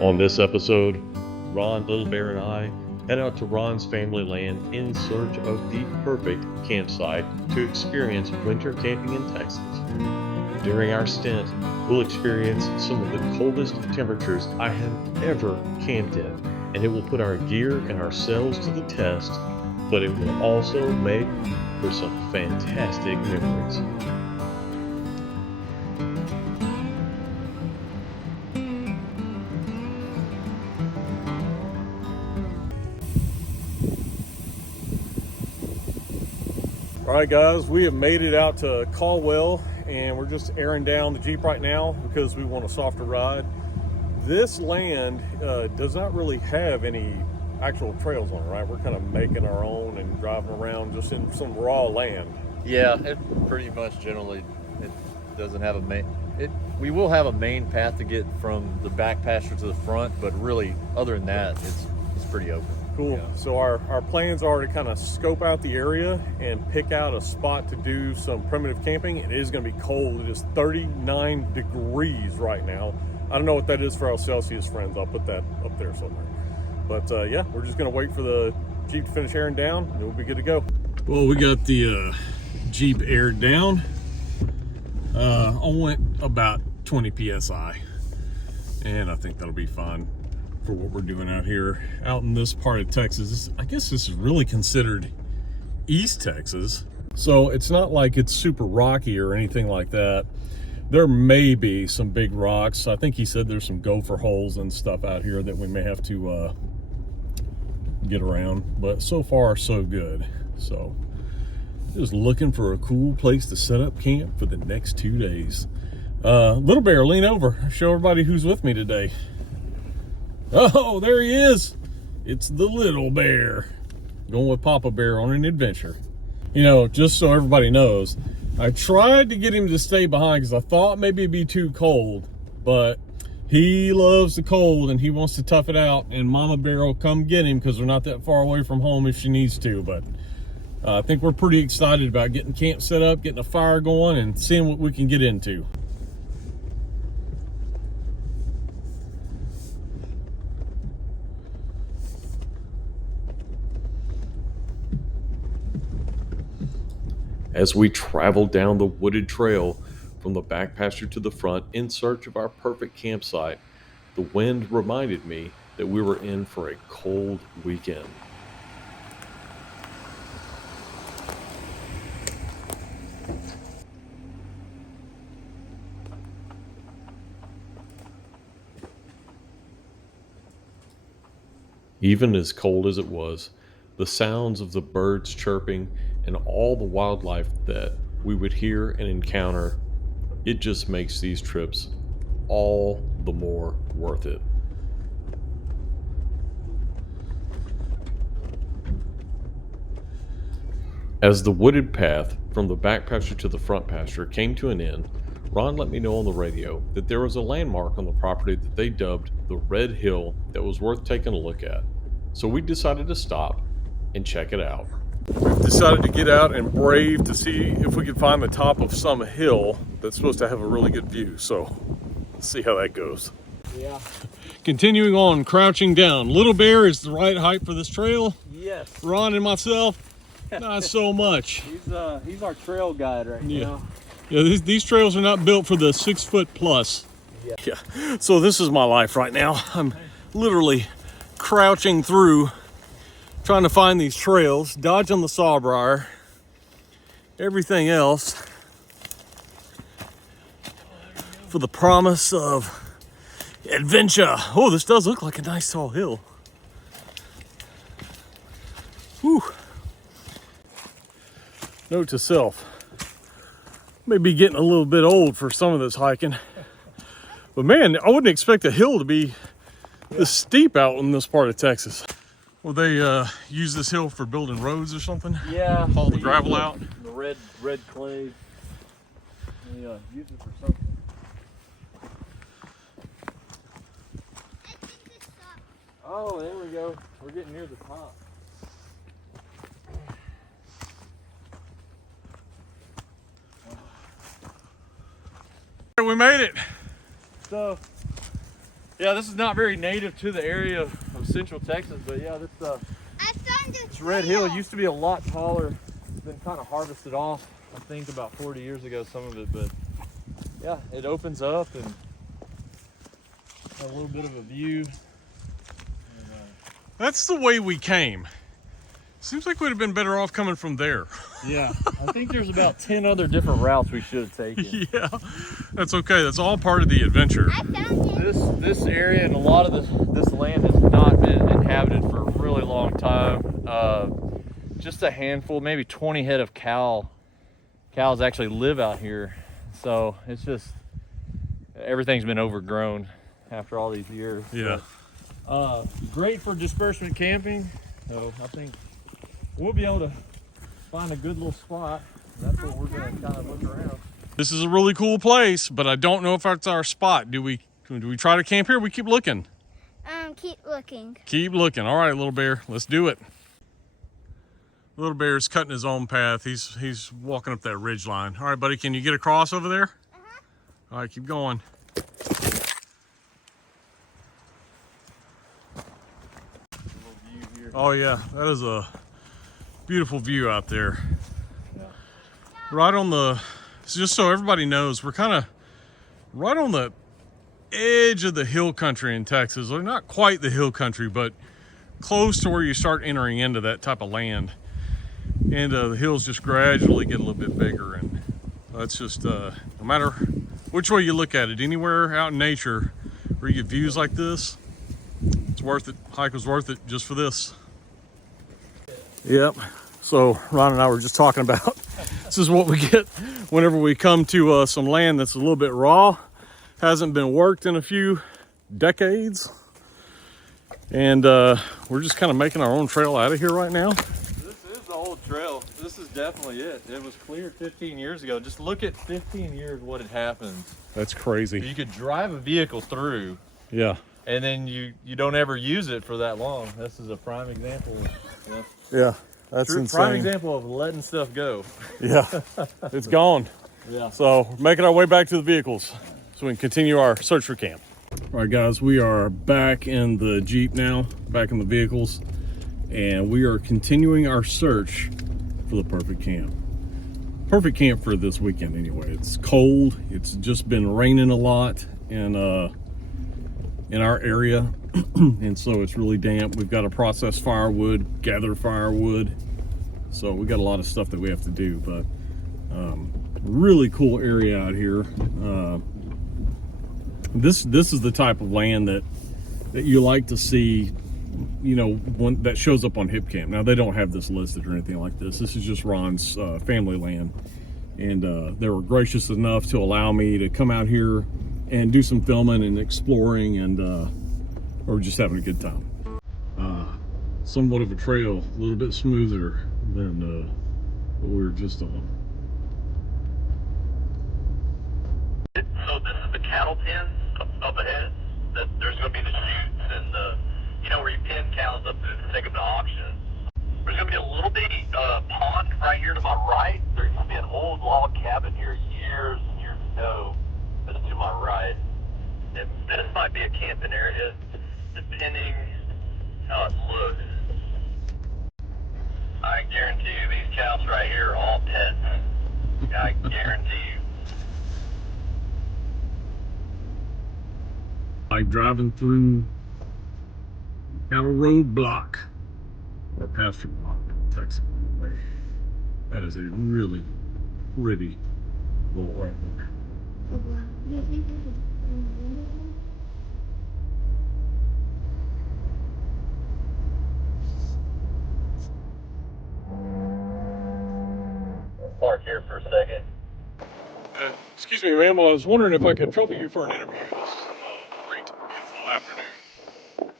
On this episode, Ron, Little Bear, and I head out to Ron's family land in search of the perfect campsite to experience winter camping in Texas. During our stint, we'll experience some of the coldest temperatures I have ever camped in, and it will put our gear and ourselves to the test, but it will also make for some fantastic memories. All right, guys, we have made it out to Caldwell, and we're just airing down the Jeep right now because we want a softer ride. This land does not really have any actual trails on it, right? We're kind of making our own and driving around just in some raw land. Yeah, it pretty much generally it doesn't have a main. We will have a main path to get from the back pasture to the front, but really, other than that, it's pretty open. Cool. Yeah. So our plans are to kind of scope out the area and pick out a spot to do some primitive camping. It is going to be cold. It is 39 degrees right now. I don't know what that is for our Celsius friends. I'll put that up there somewhere. But yeah, we're just going to wait for the Jeep to finish airing down, and we'll be good to go. Well, we got the Jeep aired down. I went about 20 psi, and I think that'll be fine for what we're doing out here out in this part of Texas. I guess this is really considered East Texas, so it's not like it's super rocky or anything like that. There may be some big rocks. I think he said there's some gopher holes and stuff out here that we may have to get around, but so far so good. So just looking for a cool place to set up camp for the next 2 days. Little Bear, lean over, show everybody who's with me today. Oh, there he is. It's the Little Bear going with Papa Bear on an adventure. You know, just so everybody knows, I tried to get him to stay behind because I thought maybe it'd be too cold, but he loves the cold and he wants to tough it out, and Mama Bear will come get him because we're not that far away from home if she needs to. But I think we're pretty excited about getting camp set up, getting a fire going, and seeing what we can get into. As we traveled down the wooded trail from the back pasture to the front in search of our perfect campsite, the wind reminded me that we were in for a cold weekend. Even as cold as it was, the sounds of the birds chirping and all the wildlife that we would hear and encounter, it just makes these trips all the more worth it. As the wooded path from the back pasture to the front pasture came to an end, Ron let me know on the radio that there was a landmark on the property that they dubbed the Red Hill that was worth taking a look at. So we decided to stop and check it out. We've decided to get out and brave to see if we can find the top of some hill that's supposed to have a really good view. So let's see how that goes. Yeah. Continuing on, crouching down. Little Bear is the right height for this trail. Yes. Ron and myself, not so much. He's our trail guide right now. Yeah, these trails are not built for the 6 foot plus. Yeah. So this is my life right now. I'm literally crouching through, trying to find these trails, dodging the sawbriar, everything else for the promise of adventure. Oh, this does look like a nice tall hill. Whew. Note to self, may be getting a little bit old for some of this hiking, but man, I wouldn't expect a hill to be this steep out in this part of Texas. Well, they use this hill for building roads or something? Yeah. Haul the gravel out? The red clay. They use it for something. Oh, there we go. We're getting near the top. We made it. So Yeah, this is not very native to the area of Central Texas, but yeah, this I found a this Red Hill used to be a lot taller. It's been kind of harvested off, I think about 40 years ago, some of it, but yeah, it opens up and a little bit of a view. That's the way we came. Seems like we'd have been better off coming from there. Yeah, I think there's about 10 other different routes we should have taken. Yeah, that's okay. That's all part of the adventure. I found it. This area and a lot of this land has not been inhabited for a really long time. Just a handful, maybe 20 head of cows actually live out here. So it's just, everything's been overgrown after all these years. Yeah. But, great for disbursement camping. So I think we'll be able to find a good little spot. That's what we're going to kind of look around. This is a really cool place, but I don't know if that's our spot. Do we try to camp here? We keep looking. Keep looking. Keep looking. All right, little bear, let's do it. Little bear's cutting his own path. He's walking up that ridge line. All right, buddy, can you get across over there? All right, keep going. Oh yeah, that is a beautiful view out there. Yeah. Right on the, just so everybody knows, we're kind of right on the edge of the hill country in Texas. Or not quite the hill country, but close to where you start entering into that type of land. And the hills just gradually get a little bit bigger, and that's just no matter which way you look at it, anywhere out in nature where you get views like this, it's worth it. Hike was worth it just for this. Yep. So Ron and I were just talking about this is what we get whenever we come to some land that's a little bit raw, hasn't been worked in a few decades, and we're just kind of making our own trail out of here right now. This is the old trail. This is definitely it. It was cleared 15 years ago. Just look at 15 years what had happened. That's crazy. You could drive a vehicle through, Yeah. and then you don't ever use it for that long. This is a prime example. Yeah. That's insane. Prime example of letting stuff go. Yeah. It's gone. Yeah. So we're making our way back to the vehicles so we can continue our search for camp. All right, guys, we are back in the Jeep now, back in the vehicles, and we are continuing our search for the perfect camp. Perfect camp for this weekend anyway. It's cold. It's just been raining a lot in our area, and so it's really damp. We've got to process firewood, gather firewood, so we got a lot of stuff that we have to do, but really cool area out here. This is the type of land that you like to see, you know, one that shows up on HipCamp. Now they don't have this listed or anything like this. This is just Ron's family land, and they were gracious enough to allow me to come out here and do some filming and exploring, and we're just having a good time. Somewhat of a trail, a little bit smoother than what we were just on. So this is the cattle pen up ahead. That there's going to be the chutes and the, you know, where you pin cows up to take them to auction. There's going to be a little bitty pond right here to my right. There used to be an old log cabin here years and years ago. That's to my right. And this might be a camping area, depending how it looks. I guarantee you these cows right here are all pets. I guarantee you. Like driving through our roadblock or pasture block in Texas. That is a really pretty little right there. Park here for a second. Excuse me, ma'am. Well, I was wondering if I could trouble you for an interview this great, beautiful afternoon.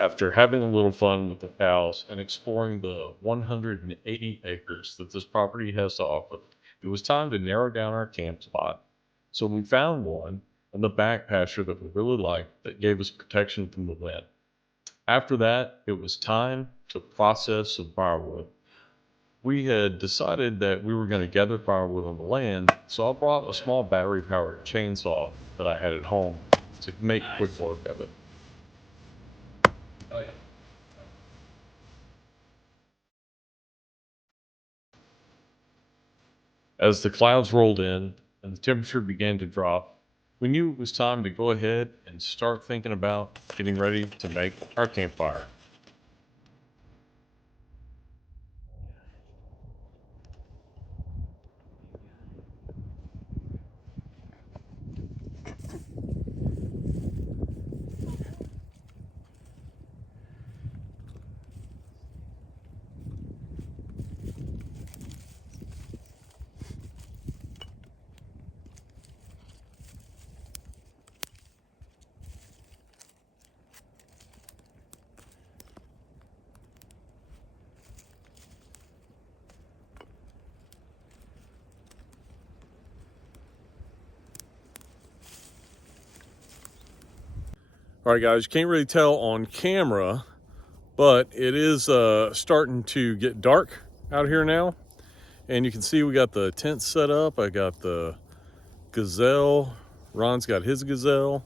After having a little fun with the cows and exploring the 180 acres that this property has to offer, it was time to narrow down our camp spot. So we found one in the back pasture that we really liked that gave us protection from the wind. After that, it was time to process some firewood. We had decided that we were going to gather firewood on the land, so I brought a small battery-powered chainsaw that I had at home. to make quick work of it. Oh, yeah. As the clouds rolled in and the temperature began to drop, we knew it was time to go ahead and start thinking about getting ready to make our campfire. All right, guys, you can't really tell on camera, but it is starting to get dark out here now. And you can see we got the tent set up. I got the Gazelle. Ron's got his Gazelle.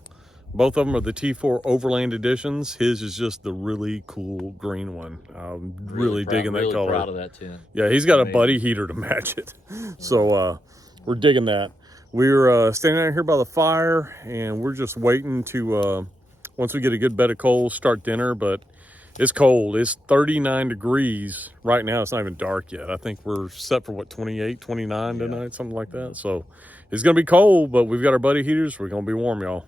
Both of them are the T4 Overland editions. His is just the really cool green one. I'm really digging that really color. Proud of that tent. Yeah, he's got Amazing. a buddy heater to match it. So we're digging that. We're standing out here by the fire, and we're just waiting to, once we get a good bed of coals, start dinner. But it's cold. It's 39 degrees right now. It's not even dark yet. I think we're set for, what, 28, 29 tonight, something like that. So it's going to be cold, but we've got our buddy heaters. We're going to be warm, y'all.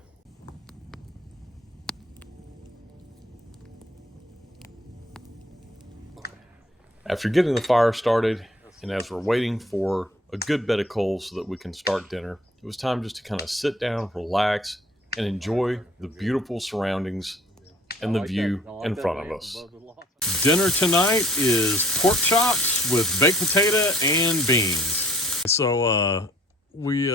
After getting the fire started, and as we're waiting for a good bed of coals so that we can start dinner, it was time just to kind of sit down, relax, and enjoy the beautiful surroundings and the view in front of us. Dinner tonight is pork chops with baked potato and beans. So we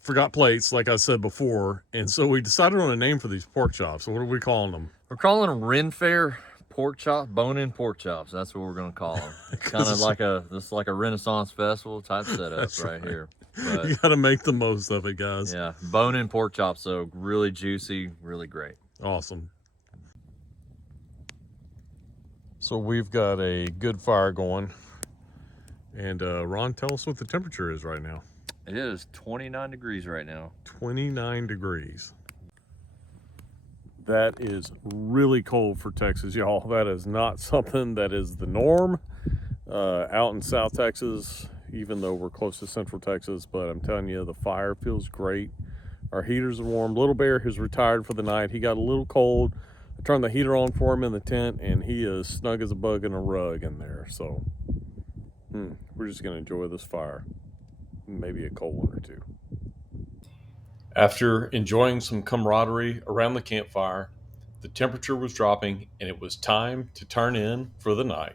forgot plates, like I said before, and so we decided on a name for these pork chops. So what are we calling them? We're calling them Ren Fair pork chop, bone-in pork chops. That's what we're gonna call them. Kind of like a Renaissance festival type setup right here. But you got to make the most of it, guys. yeah, bone-in pork chops, so really juicy, really great. Awesome. So we've got a good fire going, and Ron, tell us what the temperature is right now. It is 29 degrees right now. 29 degrees. That is really cold for Texas, y'all. That is not something that is the norm out in South Texas, even though we're close to Central Texas. But I'm telling you, the fire feels great. Our heaters are warm. Little Bear has retired for the night. He got a little cold. I turned the heater on for him in the tent, and he is snug as a bug in a rug in there. So we're just going to enjoy this fire. Maybe a cold one or two. After enjoying some camaraderie around the campfire, the temperature was dropping, and it was time to turn in for the night.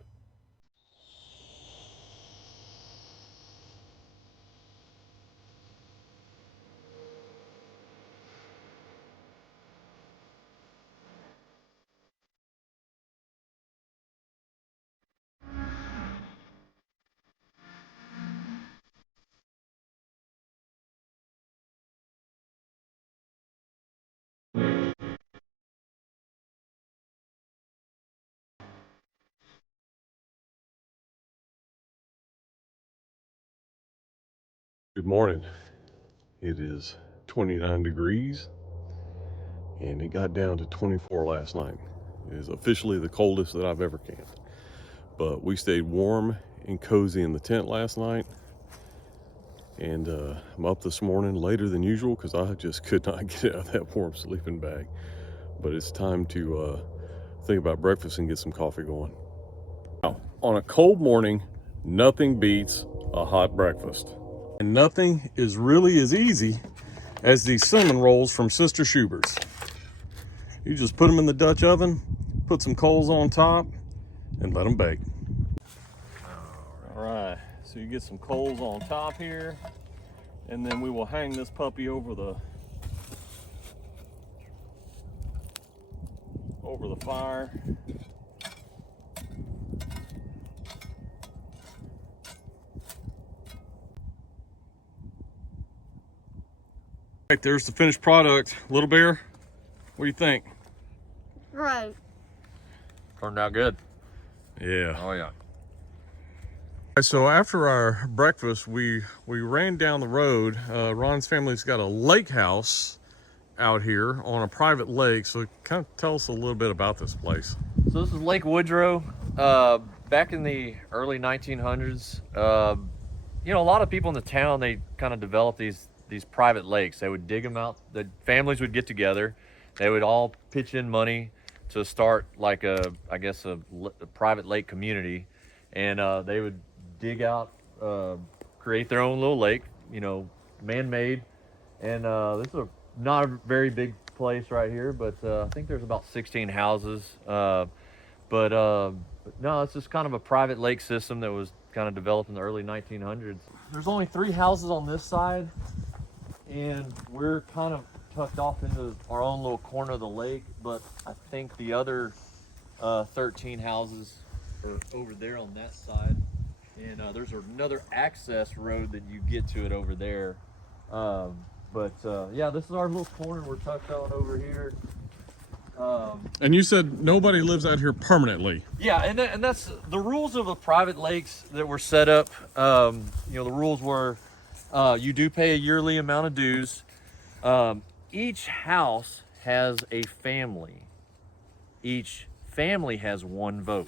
Good morning. It is 29 degrees, and it got down to 24 last night. It is officially the coldest that I've ever camped. But we stayed warm and cozy in the tent last night, and I'm up this morning later than usual because I just could not get out of that warm sleeping bag. But it's time to think about breakfast and get some coffee going. Now, on a cold morning, nothing beats a hot breakfast. And nothing is really as easy as these cinnamon rolls from Sister Schubert's. You just put them in the Dutch oven, put some coals on top, and let them bake. All right, so you get some coals on top here, and then we will hang this puppy over the fire. Right, there's the finished product. Little Bear, what do you think? Right. Turned out good. Yeah. Oh yeah. So after our breakfast, we ran down the road. Ron's family's got a lake house out here on a private lake. So kind of tell us a little bit about this place. So this is Lake Woodrow. Back in the early 1900s, you know, a lot of people in the town, they kind of developed these private lakes. They would dig them out. The families would get together. They would all pitch in money to start like a private lake community, and they would dig out, create their own little lake, you know, man-made. And this is not a very big place right here, but I think there's about 16 houses. But no, it's just kind of a private lake system that was kind of developed in the early 1900s. There's only 3 houses on this side, and we're kind of tucked off into our own little corner of the lake, but I think the other 13 houses are over there on that side, and there's another access road that you get to it over there. Yeah, this is our little corner. We're tucked on over here. And you said nobody lives out here permanently. Yeah, and that's the rules of the private lakes that were set up. You know, the rules were you do pay a yearly amount of dues. Each house has a family. Each family has 1 vote.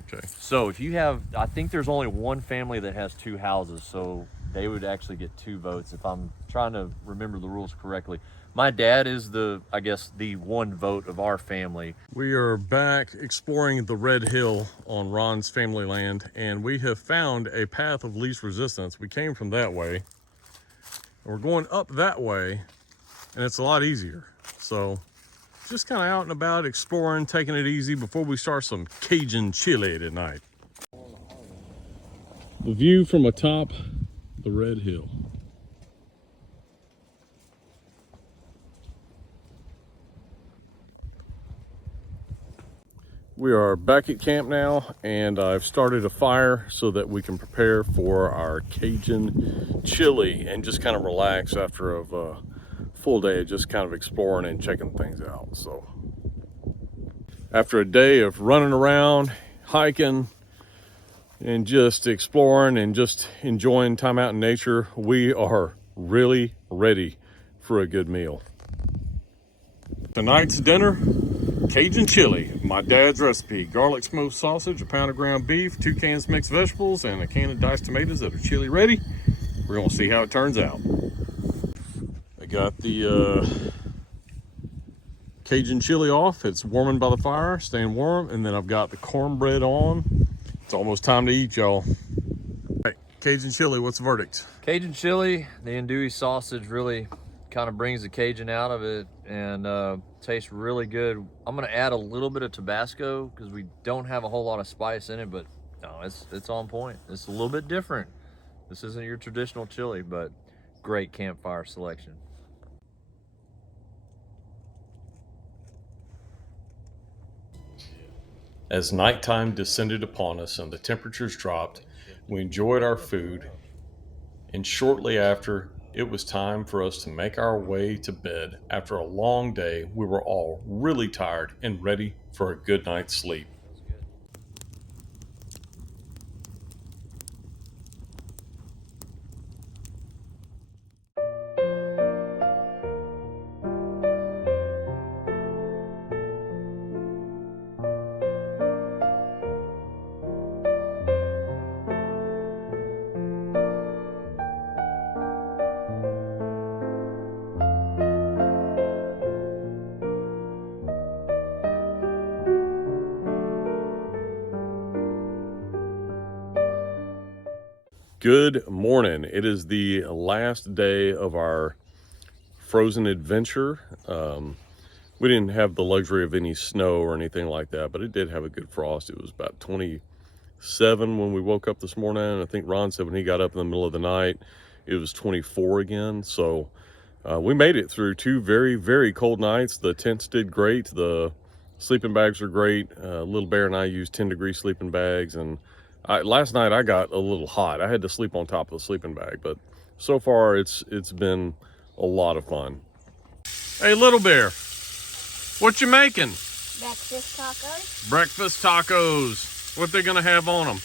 Okay. So if you have, I think there's only 1 family that has 2 houses, so they would actually get 2 votes if I'm trying to remember the rules correctly. My dad is the 1 vote of our family. We are back exploring the Red Hill on Ron's family land, and we have found a path of least resistance. We came from that way, and we're going up that way, and it's a lot easier. So just kind of out and about exploring, taking it easy before we start some Cajun chili tonight. The view from atop the Red Hill. We are back at camp now, and I've started a fire so that we can prepare for our Cajun chili and just kind of relax after a full day of just kind of exploring and checking things out. So after a day of running around, hiking, and just exploring and just enjoying time out in nature, we are really ready for a good meal. Tonight's dinner, Cajun chili, my dad's recipe. Garlic smoked sausage, a pound of ground beef, 2 cans mixed vegetables, and a can of diced tomatoes that are chili ready. We're gonna see how it turns out. I got the Cajun chili off. It's warming by the fire, staying warm, and then I've got the cornbread on. It's almost time to eat, y'all. Right, Cajun chili, what's the verdict? Cajun chili, the andouille sausage really kind of brings the Cajun out of it and tastes really good. I'm gonna add a little bit of Tabasco because we don't have a whole lot of spice in it, but no, it's on point. It's a little bit different. This isn't your traditional chili, but great campfire selection. As nighttime descended upon us and the temperatures dropped, we enjoyed our food, and shortly after, it was time for us to make our way to bed. After a long day, we were all really tired and ready for a good night's sleep. Good morning. It is the last day of our frozen adventure. We didn't have the luxury of any snow or anything like that, but it did have a good frost. It was about 27 when we woke up this morning. I think Ron said when he got up in the middle of the night, it was 24 again. So we made it through 2 very, very cold nights. The tents did great. The sleeping bags are great. Little Bear and I used 10-degree sleeping bags, and last night I got a little hot. I had to sleep on top of the sleeping bag, but so far it's been a lot of fun. Hey, Little Bear, what you making? Breakfast tacos. Breakfast tacos. What they gonna have on them?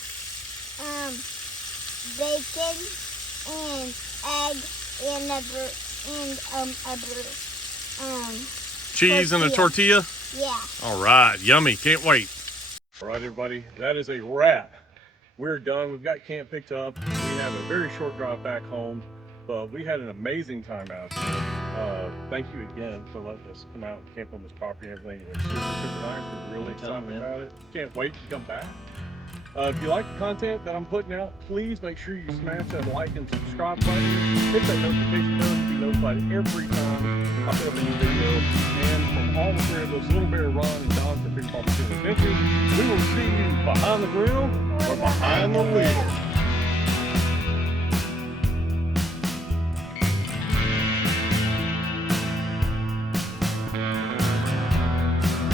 Bacon and egg and Cheese and a tortilla? yeah. All right, yummy, can't wait. All right, everybody, that is a wrap. We're done, we've got camp picked up. We have a very short drive back home, but we had an amazing time out here. Thank you again for letting us come out and camp on this property and everything. It was super, super nice. We're really excited about it. Can't wait to come back. If you like the content that I'm putting out, please make sure you smash that like and subscribe button. Hit that notification bell to be notified every time I put up a new video. And from all the three of us, Little Bear, Ron, and Don for Big Papa Adventures, we will see you behind the grill or behind the wheel.